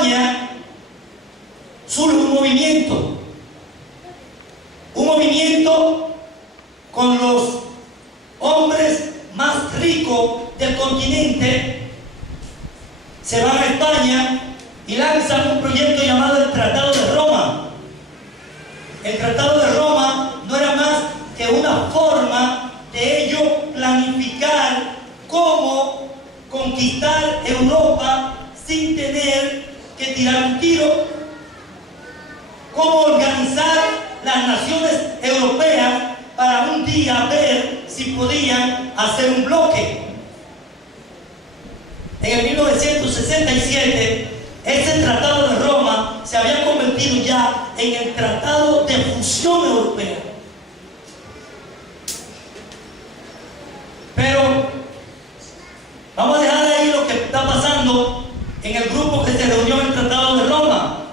España surge un movimiento con los hombres más ricos del continente. Se van a España y lanzan un proyecto llamado el Tratado de Roma. El Tratado de Roma no era más que una forma de ellos planificar cómo conquistar Europa sin tener que tirar un tiro, cómo organizar las naciones europeas para un día ver si podían hacer un bloque. En el 1967, ese Tratado de Roma se había convertido ya en el Tratado de Fusión Europea. Pero vamos a dejar ahí lo que está pasando en el grupo que se reunió en el Tratado de Roma.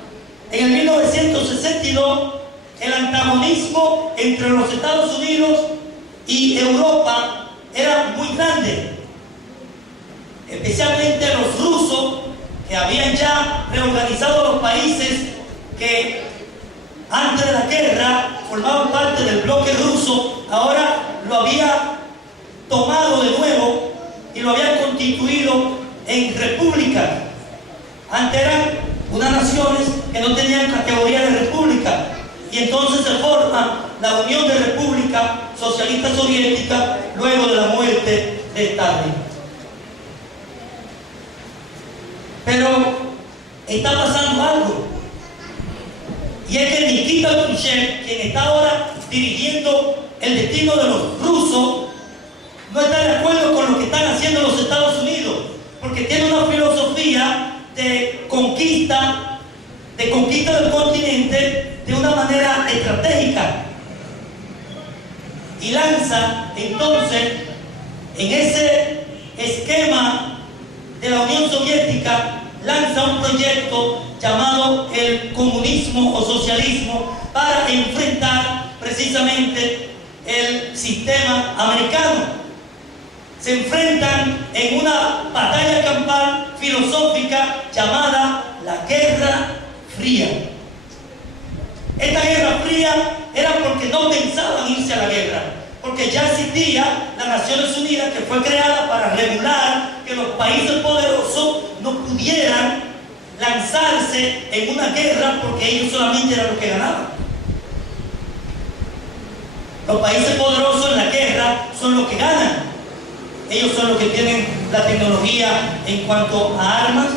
En el 1962, el antagonismo entre los Estados Unidos y Europa era muy grande, especialmente los rusos, que habían ya reorganizado los países que antes de la guerra formaban parte del bloque ruso. Ahora lo había tomado de nuevo y lo habían constituido en repúblicas. Antes eran unas naciones que no tenían categoría de república, y entonces se forma la Unión de República Socialista Soviética luego de la muerte de Stalin. Pero está pasando algo, y es que Nikita Khrushchev, quien está ahora dirigiendo el destino de los rusos, no está de acuerdo con lo que están haciendo los Estados Unidos, porque tiene una filosofía de conquista del continente de una manera estratégica, y lanza entonces en ese esquema de la Unión Soviética, lanza un proyecto llamado el comunismo o socialismo para enfrentar precisamente el sistema americano. Se enfrentan en una batalla campal filosófica llamada la Guerra Fría. Esta Guerra Fría era porque no pensaban irse a la guerra, porque ya existía las Naciones Unidas, que fue creada para regular que los países poderosos no pudieran lanzarse en una guerra, porque ellos solamente eran los que ganaban. Los países poderosos en la guerra son los que ganan. Ellos son los que tienen la tecnología en cuanto a armas,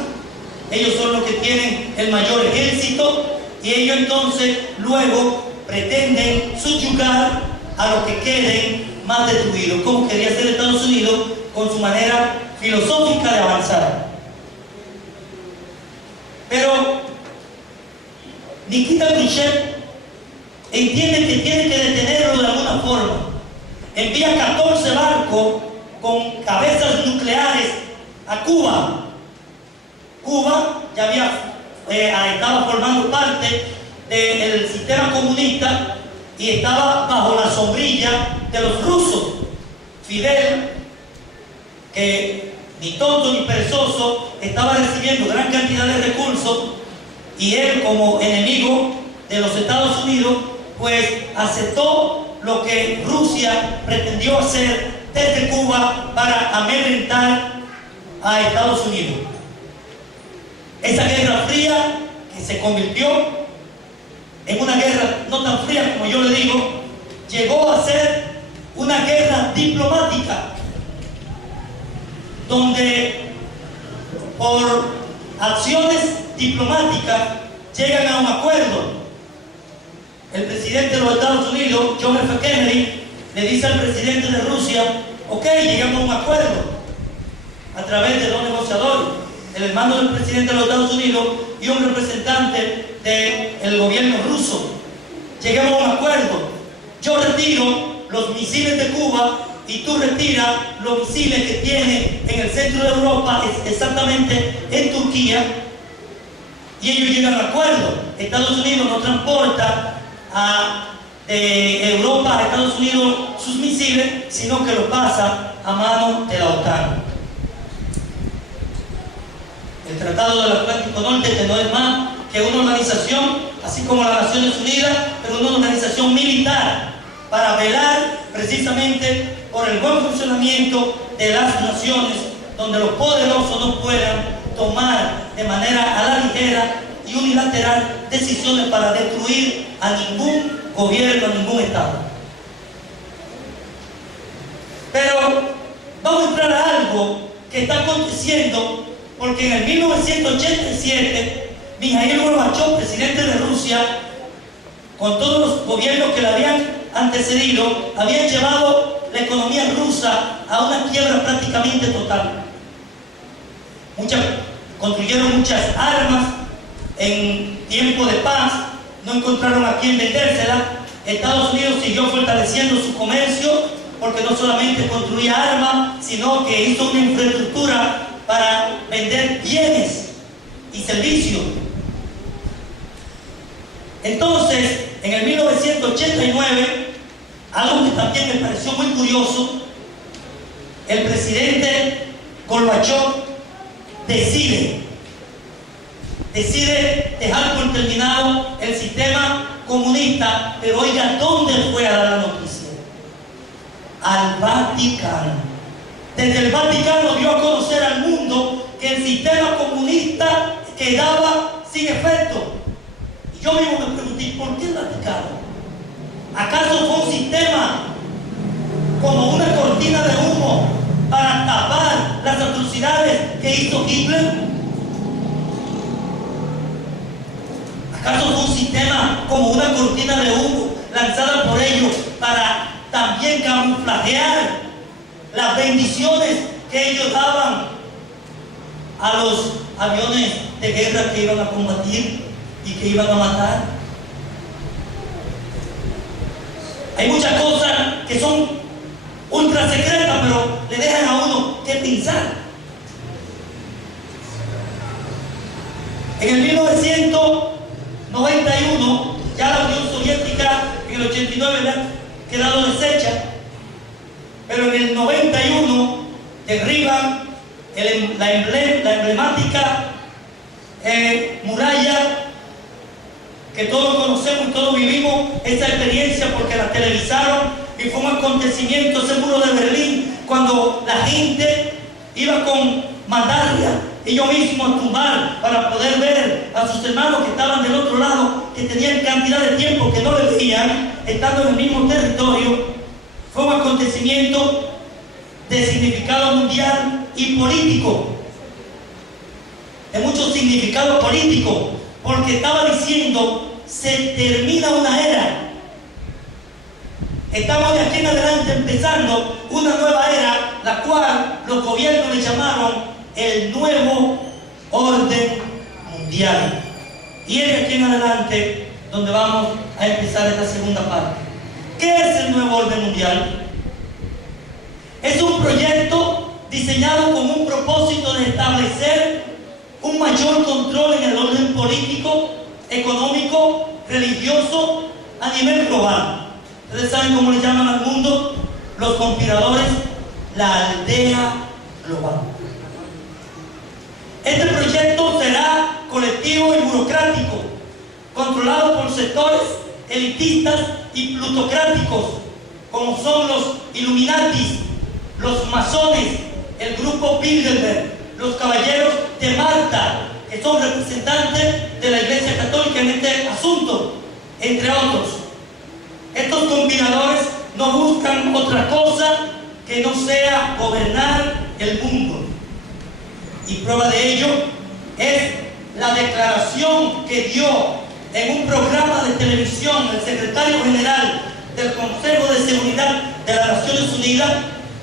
ellos son los que tienen el mayor ejército, y ellos entonces luego pretenden subyugar a los que queden más destruidos, como quería hacer Estados Unidos con su manera filosófica de avanzar. Pero Nikita Khrushchev entiende que tiene que detenerlo de alguna forma. Envía 14 barcos con cabezas nucleares a Cuba. Cuba ya estaba formando parte del sistema comunista y estaba bajo la sombrilla de los rusos. Fidel, que ni tonto ni perezoso, estaba recibiendo gran cantidad de recursos, y él, como enemigo de los Estados Unidos, pues aceptó lo que Rusia pretendió hacer desde Cuba para amedrentar a Estados Unidos. Esa Guerra Fría, que se convirtió en una guerra no tan fría como yo le digo, llegó a ser una guerra diplomática, donde por acciones diplomáticas llegan a un acuerdo. El presidente de los Estados Unidos, John F. Kennedy, le dice al presidente de Rusia: ok, llegamos a un acuerdo a través de dos negociadores, el hermano del presidente de los Estados Unidos y un representante del gobierno ruso. Llegamos a un acuerdo. Yo retiro los misiles de Cuba y tú retiras los misiles que tiene en el centro de Europa, exactamente en Turquía, y ellos llegan a acuerdo. Estados Unidos no transporta de Europa a Estados Unidos sus misiles, sino que los pasa a manos de la OTAN. el Tratado del Atlántico Norte, que no es más que una organización, así como las Naciones Unidas, pero una organización militar para velar precisamente por el buen funcionamiento de las naciones, donde los poderosos no puedan tomar de manera a la ligera y unilateral decisiones para destruir a ningún gobierno, a ningún Estado. Pero vamos a entrar a algo que está aconteciendo, porque en el 1987, Mikhail Gorbachev, presidente de Rusia, con todos los gobiernos que le habían antecedido, habían llevado la economía rusa a una quiebra prácticamente total. Construyeron muchas armas en tiempo de paz, no encontraron a quién vendérselas. Estados Unidos siguió fortaleciendo su comercio, porque no solamente construía armas, sino que hizo una infraestructura para vender bienes y servicios. Entonces, en el 1989, algo que también me pareció muy curioso, el presidente Gorbachev decide dejar por terminado el sistema comunista, pero oiga, ¿dónde fue a dar la noticia? Al Vaticano. Desde el Vaticano dio a conocer al mundo que el sistema comunista quedaba sin efecto. Y yo mismo me pregunté, ¿por qué el Vaticano? ¿Acaso fue un sistema como una cortina de humo para tapar las atrocidades que hizo Hitler? ¿Acaso fue un sistema como una cortina de humo lanzada por ellos para también camuflajear las bendiciones que ellos daban a los aviones de guerra que iban a combatir y que iban a matar? Hay muchas cosas que son ultra secretas, pero le dejan a uno que pensar. En el 1991, ya la Unión Soviética en el 89 había quedado deshecha, pero en el 91 derriban la emblemática muralla que todos conocemos y todos vivimos esa experiencia porque la televisaron y fue un acontecimiento, ese muro de Berlín, cuando la gente iba con malaria ellos mismos a tumbar para poder ver a sus hermanos que estaban del otro lado, que tenían cantidad de tiempo que no les veían, estando en el mismo territorio. Fue un acontecimiento de significado mundial y político, de mucho significado político, porque estaba diciendo, se termina una era. Estamos de aquí en adelante empezando una nueva era, la cual los gobiernos le llamaron el nuevo orden mundial. Y es de aquí en adelante donde vamos a empezar esta segunda parte. ¿Qué es el nuevo orden mundial? Es un proyecto diseñado con un propósito de establecer un mayor control en el orden político, económico, religioso a nivel global. Ustedes saben cómo le llaman al mundo los conspiradores, la aldea global. Este proyecto será colectivo y burocrático, controlado por sectores elitistas y plutocráticos, como son los Illuminatis, los masones, el grupo Bilderberg, los caballeros de Malta, que son representantes de la Iglesia Católica en este asunto, entre otros. Estos conspiradores no buscan otra cosa que no sea gobernar el mundo. Y prueba de ello es la declaración que dio en un programa de televisión el secretario general del Consejo de Seguridad de las Naciones Unidas.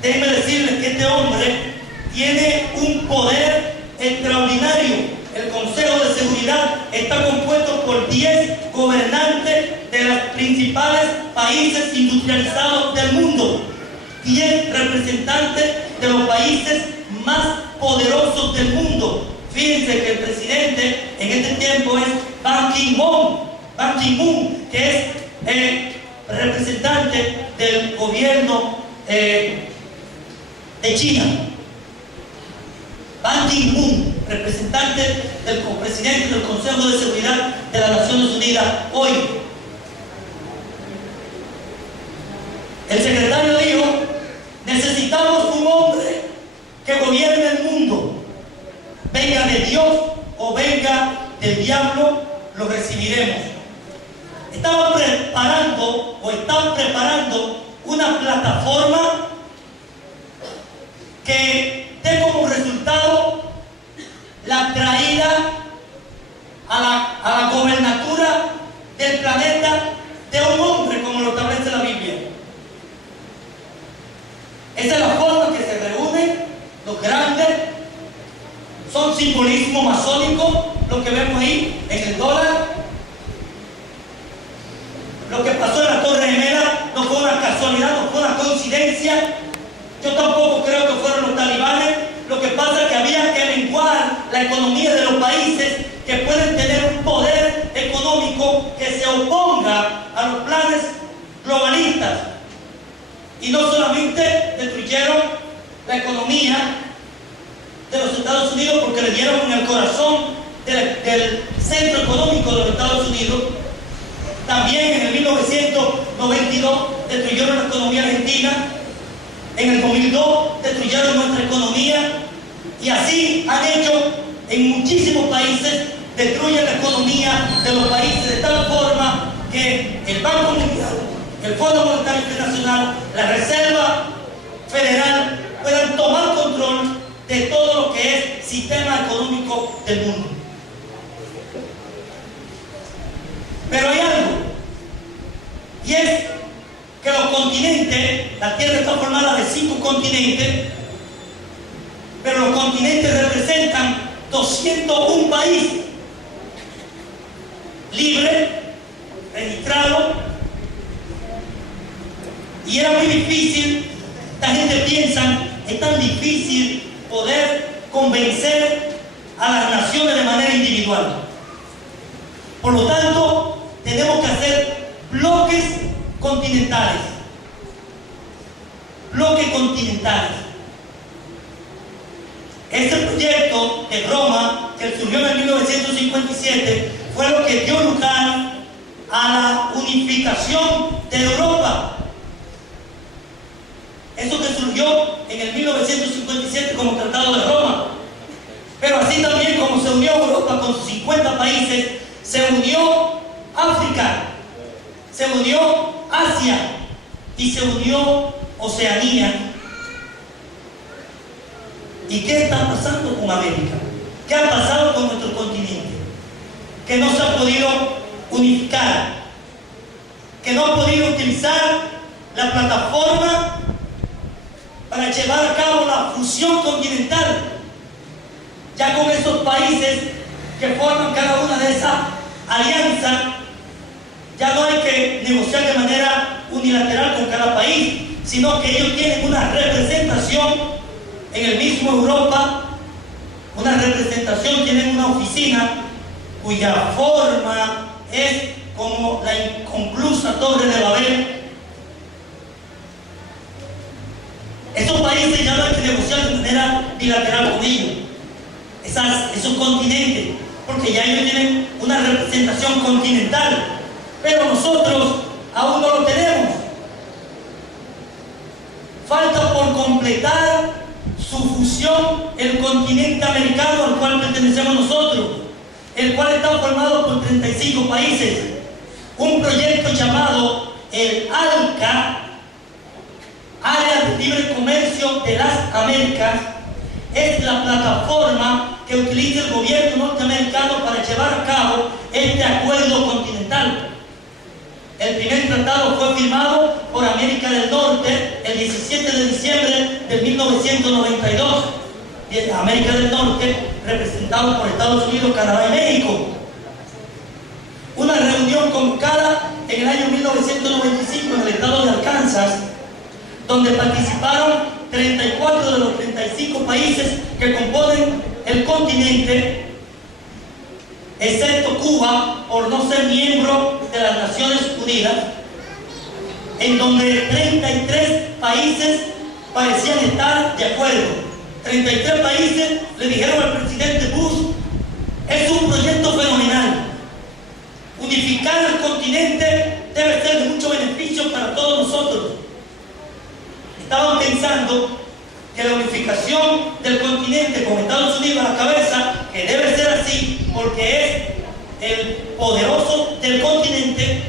Déjenme decirles que este hombre tiene un poder extraordinario. El Consejo de Seguridad está compuesto por 10 gobernantes de los principales países industrializados del mundo, 10 representantes de los países más poderosos del mundo. Fíjense que el presidente en este tiempo es Ban Ki-moon, que es representante del gobierno de China. Ban Ki-moon, representante del presidente del Consejo de Seguridad de las Naciones Unidas hoy. El secretario dijo: necesitamos un hombre que gobierne el mundo, venga de Dios o venga del diablo, lo recibiremos. Están preparando una plataforma que dé como resultado la traída a la gobernatura del planeta de un hombre, como lo establece la Biblia. Esa es la forma que se reúnen los grandes. Son simbolismo masónico lo que vemos ahí en el dólar. Lo que pasó en la Torre Gemela no fue una casualidad, no fue una coincidencia. Yo tampoco creo que fueron los talibanes. Lo que pasa es que había que menguar la economía de los países que pueden tener un poder económico que se oponga a los planes globalistas. Y no solamente destruyeron la economía de los Estados Unidos porque le dieron en el corazón del centro económico de los Estados Unidos. También en el 1992 destruyeron la economía argentina. En el 2002 destruyeron nuestra economía. Y así han hecho en muchísimos países. Destruyen la economía de los países de tal forma que el Banco Mundial, el Fondo Monetario Internacional, la Reserva Federal puedan tomar control de todo lo que es sistema económico del mundo. Pero hay algo, y es que los continentes, la Tierra está formada de 5 continentes, pero los continentes representan 201 países libres, registrados, y era muy difícil. La gente piensa, es tan difícil poder convencer a las naciones de manera individual. Por lo tanto, tenemos que hacer bloques continentales. Bloques continentales. Este proyecto de Roma, que surgió en 1957, fue lo que dio lugar a la unificación de Europa. Eso que surgió en el 1957 como Tratado de Roma. Pero así también como se unió Europa con sus 50 países, se unió África, se unió Asia y se unió Oceanía. ¿Y qué está pasando con América? ¿Qué ha pasado con nuestro continente? Que no se ha podido unificar, que no ha podido utilizar la plataforma para llevar a cabo la fusión continental. Ya con esos países que forman cada una de esas alianzas, ya no hay que negociar de manera unilateral con cada país, sino que ellos tienen una representación en el mismo Europa, una representación, tienen una oficina cuya forma es como la inconclusa Torre de Babel. Esos países ya no hay que negociar de manera bilateral con ellos, esos continentes, porque ya ellos tienen una representación continental, pero nosotros aún no lo tenemos. Falta por completar su fusión el continente americano al cual pertenecemos nosotros, el cual está formado por 35 países. Un proyecto llamado el ALCA, Área de Libre Comercio de las Américas, es la plataforma que utiliza el gobierno norteamericano para llevar a cabo este acuerdo continental. El primer tratado fue firmado por América del Norte el 17 de diciembre de 1992. América del Norte representado por Estados Unidos, Canadá y México. Una reunión convocada en el año 1995 en el estado de Arkansas, donde participaron 34 de los 35 países que componen el continente, excepto Cuba, por no ser miembro de las Naciones Unidas, en donde 33 países parecían estar de acuerdo. 33 países le dijeron al presidente Bush: es un proyecto fenomenal. Unificar el continente debe ser de mucho beneficio para todos nosotros. Estaban pensando que la unificación del continente con Estados Unidos a la cabeza, que debe ser así porque es el poderoso del continente,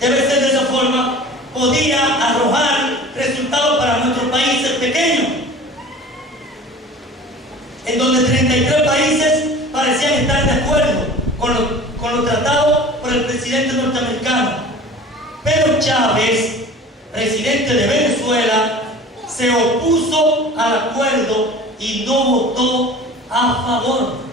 debe ser de esa forma, podía arrojar resultados para nuestros países pequeños, en donde 33 países parecían estar de acuerdo con lo tratado por el presidente norteamericano. Pero Chávez, presidente de Venezuela, se opuso al acuerdo y no votó a favor.